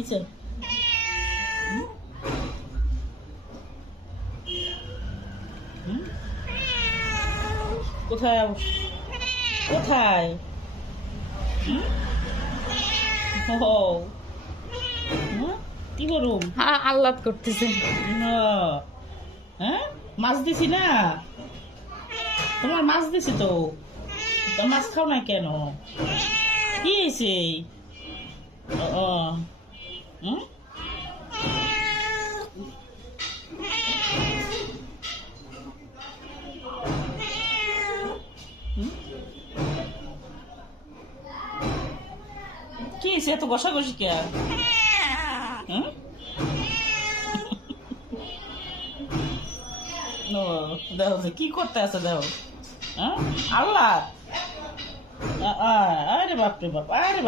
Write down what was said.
কিছে কোথায় কোথায় ও কি করুম আহ্লাদ করতেছে। হ্যাঁ মাছ দিছি না তোমার, মাছ দিছি তো, তো মাছ খাও না কেন? কি হয়েছে? ও হুম কি হয়েছে এত ঘষাঘষি কে? হুম ও দেখো যে কি করতে আছে দেখো। হ্যাঁ আল্লাহ, আরে বাপরে বাপ, আরে